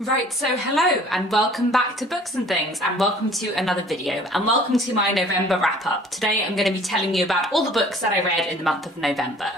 Right, so hello and welcome back to Books and Things, and welcome to another video, and welcome to my November wrap-up. Today I'm going to be telling you about all the books that I read in the month of November.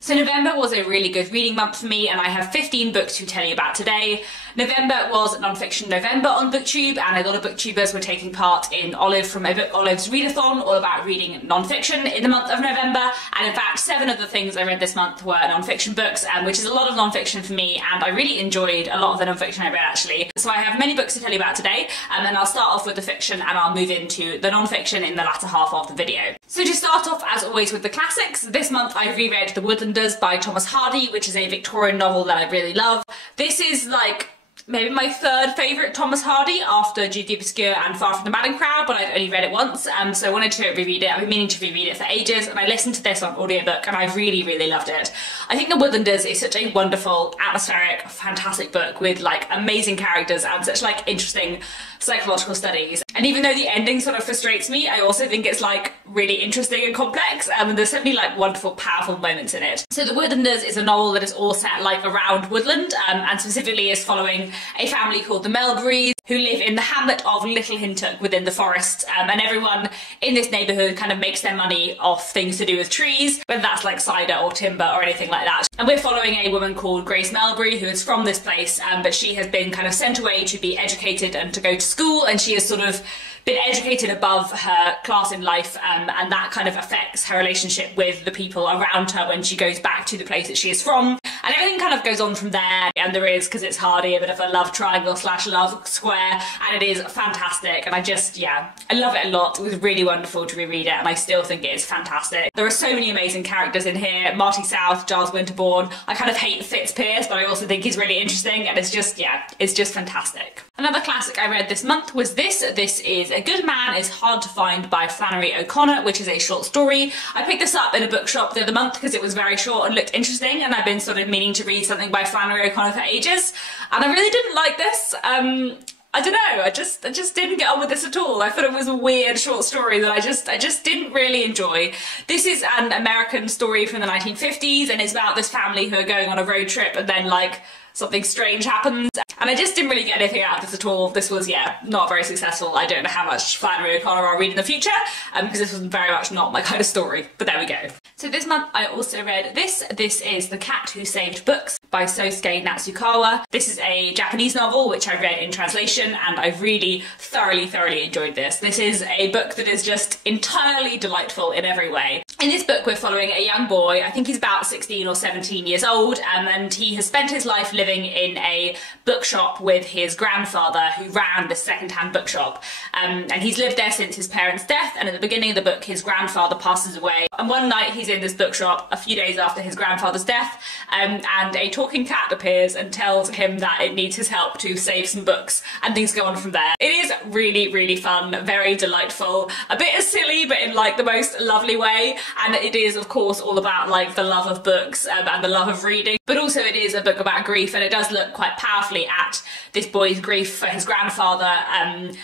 So November was a really good reading month for me, and I have 15 books to tell you about today. November was Nonfiction November on BookTube, and a lot of booktubers were taking part in Olive from my book Olive's Readathon, all about reading nonfiction in the month of November. And in fact, 7 of the things I read this month were nonfiction books, which is a lot of nonfiction for me, and I really enjoyed a lot of the nonfiction I read actually. So I have many books to tell you about today, and I'll start off with the fiction and I'll move into the nonfiction in the latter half of the video. So to start off, as always, with the classics, this month I reread The Woodlanders by Thomas Hardy, which is a Victorian novel that I really love. This is like maybe my third favourite Thomas Hardy after Jude the Obscure and Far from the Madding Crowd, but I've only read it once, so I wanted to reread it. I've been meaning to reread it for ages, and I listened to this on audiobook and I really loved it. I think The Woodlanders is such a wonderful, atmospheric, fantastic book with like amazing characters and such like interesting psychological studies. And even though the ending sort of frustrates me, I also think it's like really interesting and complex, and there's so many like wonderful, powerful moments in it. So The Woodlanders is a novel that is all set like around woodland, and specifically is following a family called the Melburys who live in the hamlet of Little Hintock within the forest, and everyone in this neighbourhood kind of makes their money off things to do with trees, whether that's like cider or timber or anything like that. And we're following a woman called Grace Melbury who is from this place, but she has been kind of sent away to be educated and to go to school, and she has sort of been educated above her class in life, and that kind of affects her relationship with the people around her when she goes back to the place that she is from. And everything kind of goes on from there, and there is, because it's Hardy, a bit of a love triangle slash love square, and it is fantastic, and I just, yeah, I love it a lot. It was really wonderful to reread it, and I still think it is fantastic. There are so many amazing characters in here. Marty South, Giles Winterbourne. I kind of hate Fitz Pierce, but I also think he's really interesting, and it's just, yeah, it's just fantastic. Another classic I read this month was this. This is A Good Man is Hard to Find by Flannery O'Connor, which is a short story. I picked this up in a bookshop the other month because it was very short and looked interesting, and I've been sort of meaning to read something by Flannery O'Connor for ages, and I really didn't like this. I don't know, I just didn't get on with this at all. I thought it was a weird short story that I just didn't really enjoy. This is an American story from the 1950s, and it's about this family who are going on a road trip, and then like something strange happens, and I just didn't really get anything out of this at all. This was, yeah, not very successful. I don't know how much Flannery O'Connor I'll read in the future, because this was very much not my kind of story, but there we go. So this month I also read this. This is The Cat Who Saved Books by Sosuke Natsukawa. This is a Japanese novel which I read in translation, and I really thoroughly enjoyed this. This is a book that is just entirely delightful in every way. In this book we're following a young boy, I think he's about 16 or 17 years old, and he has spent his life living in a bookshop with his grandfather who ran this second-hand bookshop, and he's lived there since his parents' death, and at the beginning of the book his grandfather passes away, and one night he's in this bookshop a few days after his grandfather's death, and a talking cat appears and tells him that it needs his help to save some books, and things go on from there. It is really fun, very delightful, a bit silly but in like the most lovely way, and it is of course all about like the love of books and the love of reading, but also it is a book about grief, and it does look quite powerfully at this boy's grief for his grandfather, and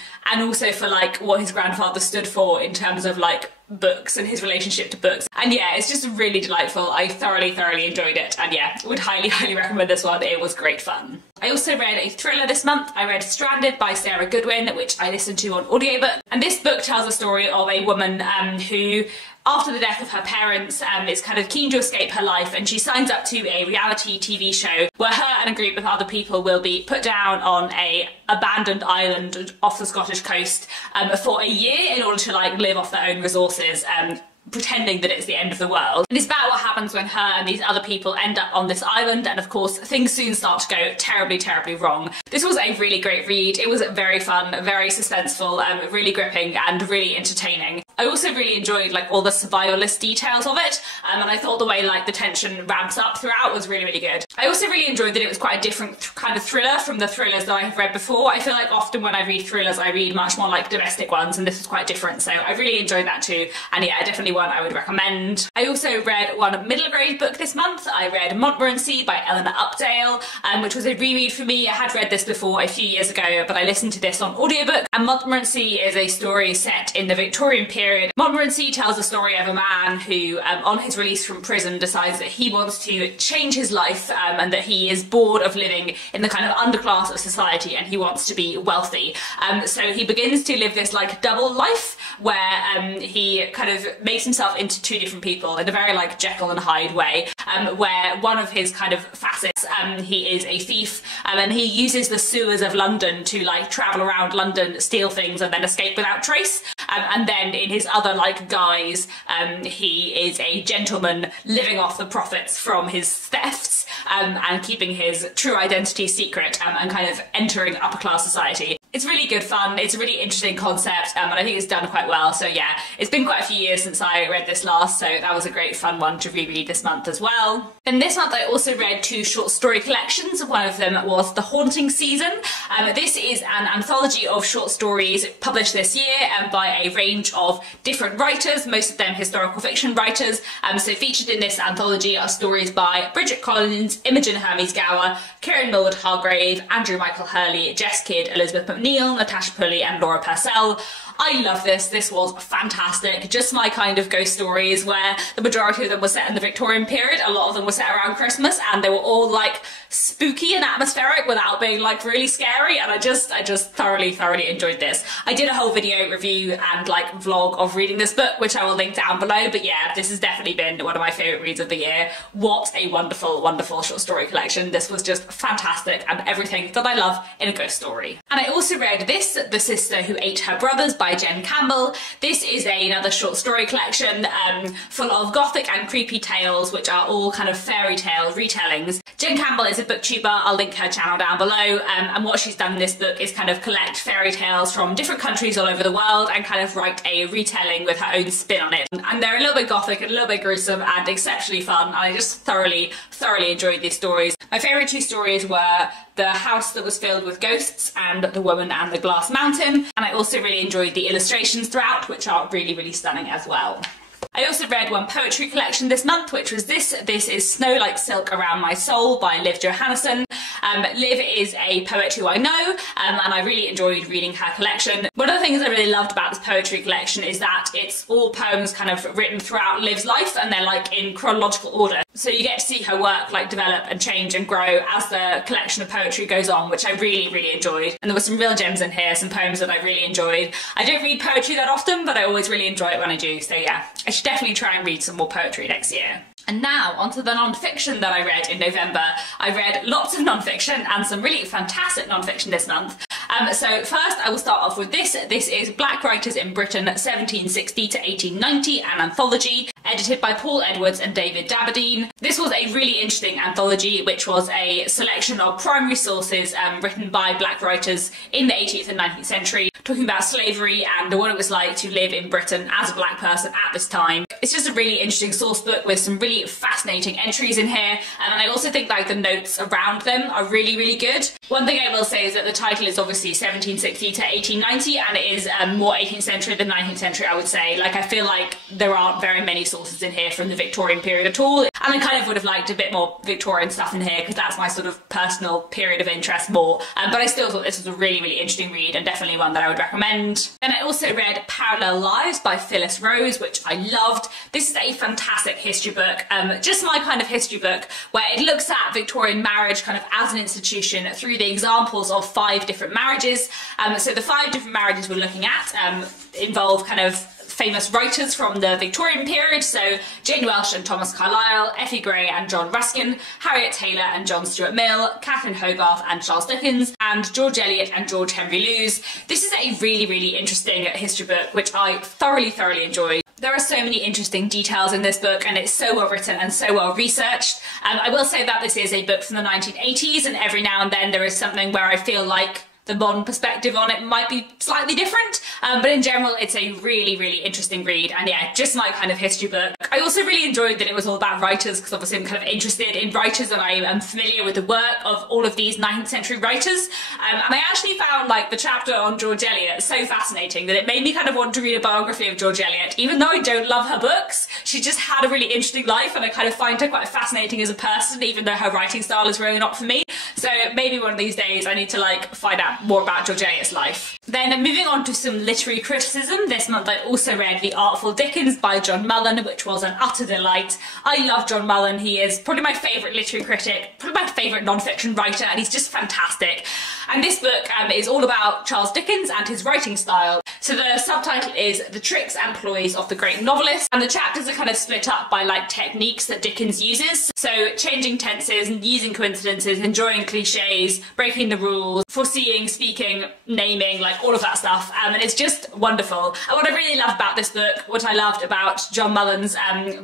also for like what his grandfather stood for in terms of like books and his relationship to books. And yeah, it's just really delightful. I thoroughly enjoyed it, and yeah, would highly recommend this one. It was great fun. I also read a thriller this month. I read Stranded by Sarah Goodwin, which I listened to on audiobook, and this book tells the story of a woman who, after the death of her parents, is kind of keen to escape her life, and she signs up to a reality TV show where her and a group of other people will be put down on a abandoned island off the Scottish coast for a year in order to like live off their own resources, pretending that it's the end of the world. And it's about what happens when her and these other people end up on this island, and of course things soon start to go terribly wrong. This was a really great read. It was very fun, very suspenseful, really gripping and really entertaining. I also really enjoyed like all the survivalist details of it, and I thought the way like the tension ramps up throughout was really good. I also really enjoyed that it was quite a different kind of thriller from the thrillers that I have read before. I feel like often when I read thrillers I read much more like domestic ones, and this was quite different, so I really enjoyed that too, and yeah, I definitely one I would recommend. I also read one middle grade book this month. I read Montmorency by Eleanor Updale, which was a reread for me. I had read this before a few years ago, but I listened to this on audiobook. And Montmorency is a story set in the Victorian period. Montmorency tells the story of a man who, on his release from prison, decides that he wants to change his life and that he is bored of living in the kind of underclass of society and he wants to be wealthy. So he begins to live this like double life where he kind of makes himself into two different people in a very like Jekyll and Hyde way, where one of his kind of facets, he is a thief and he uses the sewers of London to like travel around London, steal things and then escape without trace. And then in his other like guise, he is a gentleman living off the profits from his thefts and keeping his true identity secret and kind of entering upper class society. It's really good fun, it's a really interesting concept and I think it's done quite well. So yeah, it's been quite a few years since I read this last, so that was a great fun one to reread this month as well. And this month I also read two short story collections. One of them was The Haunting Season. This is an anthology of short stories published this year by a range of different writers, most of them historical fiction writers. So featured in this anthology are stories by Bridget Collins, Imogen Hermes Gower, Kieran Millward Hargrave, Andrew Michael Hurley, Jess Kidd, Elizabeth McNeil, Natasha Pulley and Laura Purcell. I love this. This was fantastic. Just my kind of ghost stories where the majority of them were set in the Victorian period. A lot of them were set around Christmas and they were all like spooky and atmospheric without being like really scary, and I just thoroughly enjoyed this. I did a whole video review and like vlog of reading this book, which I will link down below, but yeah, this has definitely been one of my favourite reads of the year. What a wonderful short story collection. This was just fantastic and everything that I love in a ghost story. And I also read this, The Sister Who Ate Her Brothers by Jen Campbell. This is another short story collection full of gothic and creepy tales, which are all kind of fairy tale retellings. Jen Campbell is a booktuber. I'll link her channel down below, and what she's done in this book is kind of collect fairy tales from different countries all over the world and kind of write a retelling with her own spin on it. And they're a little bit gothic and a little bit gruesome and exceptionally fun, and I just thoroughly enjoyed these stories. My favourite two stories were The House That Was Filled With Ghosts and The Woman and the Glass Mountain, and I also really enjoyed the illustrations throughout, which are really stunning as well. I also read one poetry collection this month, which was this. This is Snow Like Silk Around My Soul by Liv Johannesson. Liv is a poet who I know, and I really enjoyed reading her collection. One of the things I really loved about this poetry collection is that it's all poems kind of written throughout Liv's life, and they're like in chronological order. So you get to see her work like develop and change and grow as the collection of poetry goes on, which I really enjoyed. And there were some real gems in here, some poems that I really enjoyed. I don't read poetry that often, but I always really enjoy it when I do, so yeah, I should definitely try and read some more poetry next year. And now onto the non-fiction that I read in November. I read lots of non-fiction and some really fantastic non-fiction this month. So first I will start off with this. This is Black Writers in Britain 1760 to 1890, an anthology edited by Paul Edwards and David Daberdeen. This was a really interesting anthology, which was a selection of primary sources written by black writers in the 18th and 19th century, talking about slavery and what it was like to live in Britain as a black person at this time. It's just a really interesting source book with some really fascinating entries in here, and I also think like the notes around them are really good. One thing I will say is that the title is obviously 1760 to 1890, and it is more 18th century than 19th century, I would say. Like, I feel like there aren't very many sources in here from the Victorian period at all, and I kind of would have liked a bit more Victorian stuff in here because that's my sort of personal period of interest more, but I still thought this was a really interesting read and definitely one that I would recommend. Then I also read Parallel Lives by Phyllis Rose, which I loved. This is a fantastic history book, just my kind of history book, where it looks at Victorian marriage kind of as an institution through the examples of 5 different marriages. So the 5 different marriages we're looking at involve kind of famous writers from the Victorian period, so Jane Welsh and Thomas Carlyle, Effie Gray and John Ruskin, Harriet Taylor and John Stuart Mill, Catherine Hogarth and Charles Dickens, and George Eliot and George Henry Lewes. This is a really interesting history book, which I thoroughly enjoyed. There are so many interesting details in this book, and it's so well written and so well researched. I will say that this is a book from the 1980s, and every now and then there is something where I feel like the modern perspective on it might be slightly different, but in general it's a really, really interesting read, and yeah, just my kind of history book. I also really enjoyed that it was all about writers, because obviously I'm kind of interested in writers and I am familiar with the work of all of these 19th century writers, and I actually found like the chapter on George Eliot so fascinating that it made me kind of want to read a biography of George Eliot. Even though I don't love her books, she just had a really interesting life and I kind of find her quite fascinating as a person, even though her writing style is really not for me. So maybe one of these days I need to like find out more about George Eliot's life. Then moving on to some literary criticism, this month I also read The Artful Dickens by John Mullen, which was an utter delight. I love John Mullen. He is probably my favourite literary critic, probably my favourite non-fiction writer, and he's just fantastic. And this book is all about Charles Dickens and his writing style. So the subtitle is The Tricks and Ploys of the Great Novelist, and the chapters are kind of split up by like techniques that Dickens uses. So changing tenses and using coincidences, enjoying cliches, breaking the rules, foreseeing, speaking, naming, like all of that stuff, and it's just wonderful. And what I really love about this book, what I loved about John Mullen's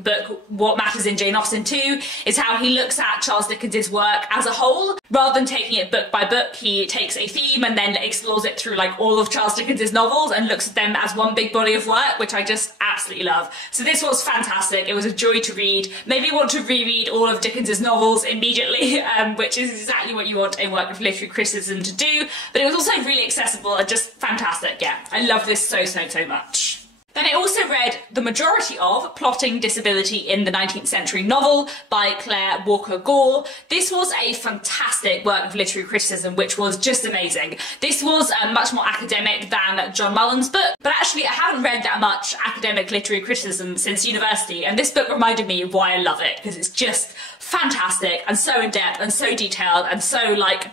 book What Matters in Jane Austen too, is how he looks at Charles Dickens's work as a whole. Rather than taking it book by book, he takes a theme and then explores it through like all of Charles Dickens's novels and looks at them as one big body of work, which I just absolutely love. So this was fantastic. It was a joy to read. Maybe want to reread all of Dickens's novels immediately, which is exactly what you want a work of literary criticism to do, but it was also really accessible and just fantastic. Yeah, I love this so much. Then I also read the majority of Plotting Disability in the 19th Century novel by Claire Walker Gore. This was a fantastic work of literary criticism, which was just amazing. This was much more academic than John Mullen's book, but actually I haven't read that much academic literary criticism since university, and this book reminded me of why I love it, because it's just fantastic and so in-depth and so detailed and so like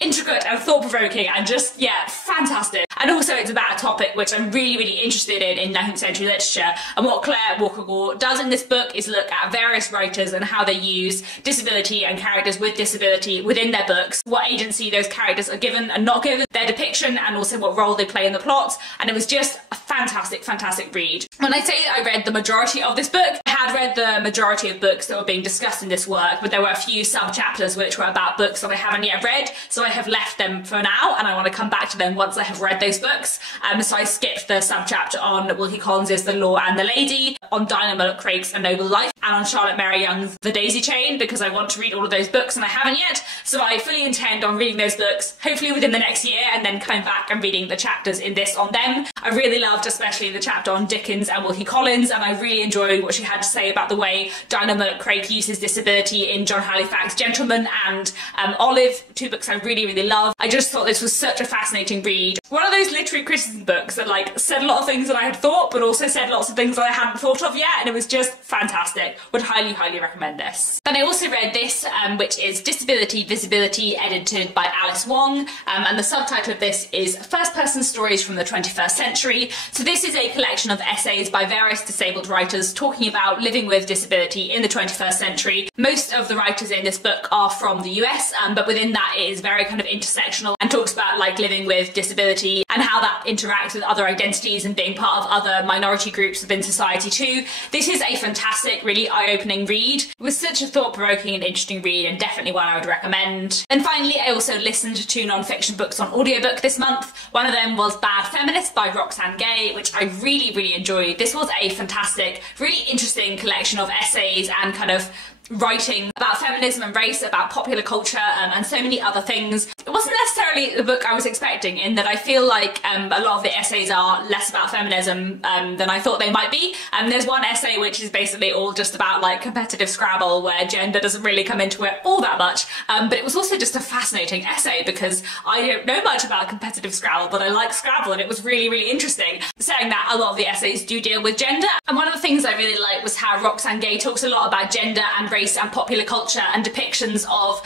intricate and thought-provoking and just, yeah, fantastic. And also it's about a topic which I'm really interested in 19th century literature, and what Claire Walker Gore does in this book is look at various writers and how they use disability and characters with disability within their books, what agency those characters are given and not given, their depiction, and also what role they play in the plot, and it was just a fantastic read. When I say I read the majority of this book, I had read the majority of books that were being discussed in this work, but there were a few sub-chapters which were about books that I haven't yet read, so I have left them for now and I want to come back to them once I have read those books. So I skipped the sub-chapter on Wilkie Collins's The Law and the Lady, on Dinah Mullet Craig's A Noble Life, and on Charlotte Mary Young's The Daisy Chain, because I want to read all of those books and I haven't yet. So I fully intend on reading those books, hopefully within the next year, and then coming back and reading the chapters in this on them. I really loved especially the chapter on Dickens and Wilkie Collins, and I really enjoyed what she had to say about the way Dinah Mullet Craig uses disability in John Halifax Gentleman and Olive, two books I really love. I just thought this was such a fascinating read. One of those literary criticism books that like said a lot of things that I had thought, but also said lots of things that I hadn't thought of yet, and it was just fantastic. Would highly recommend this. Then I also read this, which is Disability Visibility, edited by Alice Wong, and the subtitle of this is First Person Stories from the 21st Century. So this is a collection of essays by various disabled writers talking about living with disability in the 21st century. Most of the writers in this book are from the US, but within that it is very kind of intersectional and talks about like living with disability and how that interacts with other identities and being part of other minority groups within society too. This is a fantastic, really eye-opening read. It was such a thought-provoking and interesting read, and definitely one I would recommend. And finally, I also listened to two non-fiction books on audiobook this month. One of them was Bad Feminist by Roxane Gay, which I really enjoyed. This was a fantastic, really interesting collection of essays and kind of writing about feminism and race, about popular culture, and so many other things. It wasn't necessarily the book I was expecting, in that I feel like a lot of the essays are less about feminism than I thought they might be. There's one essay which is basically all just about like competitive Scrabble, where gender doesn't really come into it all that much, but it was also just a fascinating essay because I don't know much about competitive Scrabble, but I like Scrabble, and it was really interesting. Saying that, a lot of the essays do deal with gender, and one of the things I really liked was how Roxane Gay talks a lot about gender and race and popular culture and depictions of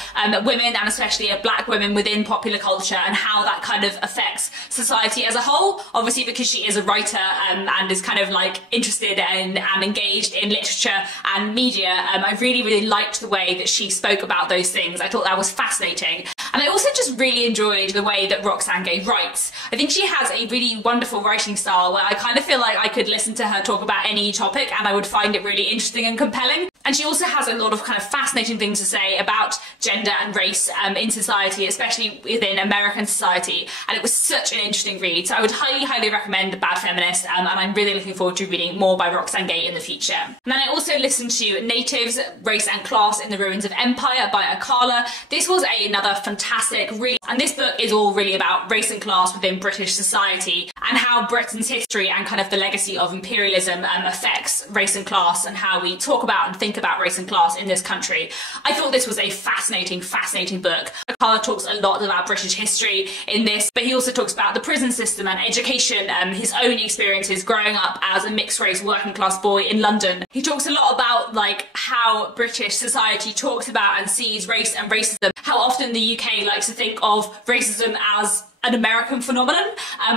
women, and especially black women within popular culture, and how that kind of affects society as a whole. Obviously because she is a writer and is kind of like interested in and engaged in literature and media, I really liked the way that she spoke about those things. I thought that was fascinating. And I also just really enjoyed the way that Roxane Gay writes. I think she has a really wonderful writing style where I kind of feel like I could listen to her talk about any topic and I would find it really interesting and compelling. And she also has a lot of kind of fascinating things to say about gender and race in society, especially within American society. And it was such an interesting read. So I would highly, highly recommend The Bad Feminist, and I'm really looking forward to reading more by Roxane Gay in the future. And then I also listened to Natives, Race and Class in the Ruins of Empire by Akala. This was another fantastic read, and this book is all really about race and class within British society and how Britain's history and kind of the legacy of imperialism affects race and class and how we talk about and think about race and class in this country. I thought this was a fascinating, fascinating book. Akala talks a lot about British history in this, but he also talks about the prison system and education, his own experiences growing up as a mixed race working class boy in London. He talks a lot about like how British society talks about and sees race and racism, how often the UK likes to think of racism as an American phenomenon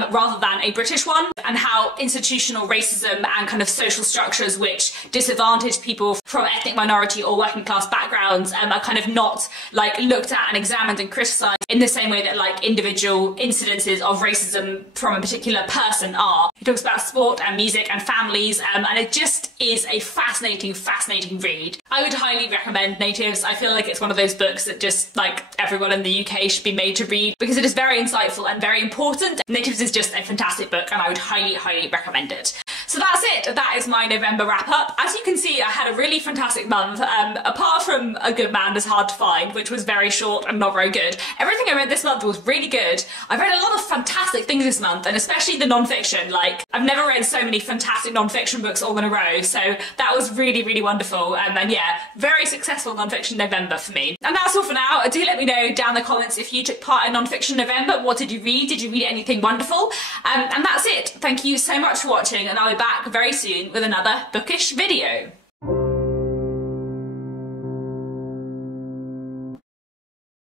rather than a British one, and how institutional racism and kind of social structures which disadvantage people from ethnic minority or working class backgrounds are kind of not like looked at and examined and criticised in the same way that like individual incidences of racism from a particular person are. He talks about sport and music and families, and it just is a fascinating, fascinating read. I would highly recommend Natives. I feel like it's one of those books that just like everyone in the UK should be made to read because it is very insightful and very important. Natives is just a fantastic book and I would highly, highly recommend it. So that's it. That is my November wrap up. As you can see, I had a really fantastic month. Apart from A Good Man Is Hard to Find, which was very short and not very good, everything I read this month was really good. I read a lot of fantastic things this month, and especially the non-fiction. Like, I've never read so many fantastic non-fiction books all in a row, so that was really, really wonderful. And yeah, very successful non-fiction November for me. And that's all for now. Do let me know down in the comments if you took part in non-fiction November. What did you read? Did you read anything wonderful? And that's it. Thank you so much for watching, and I'll be back very soon with another bookish video.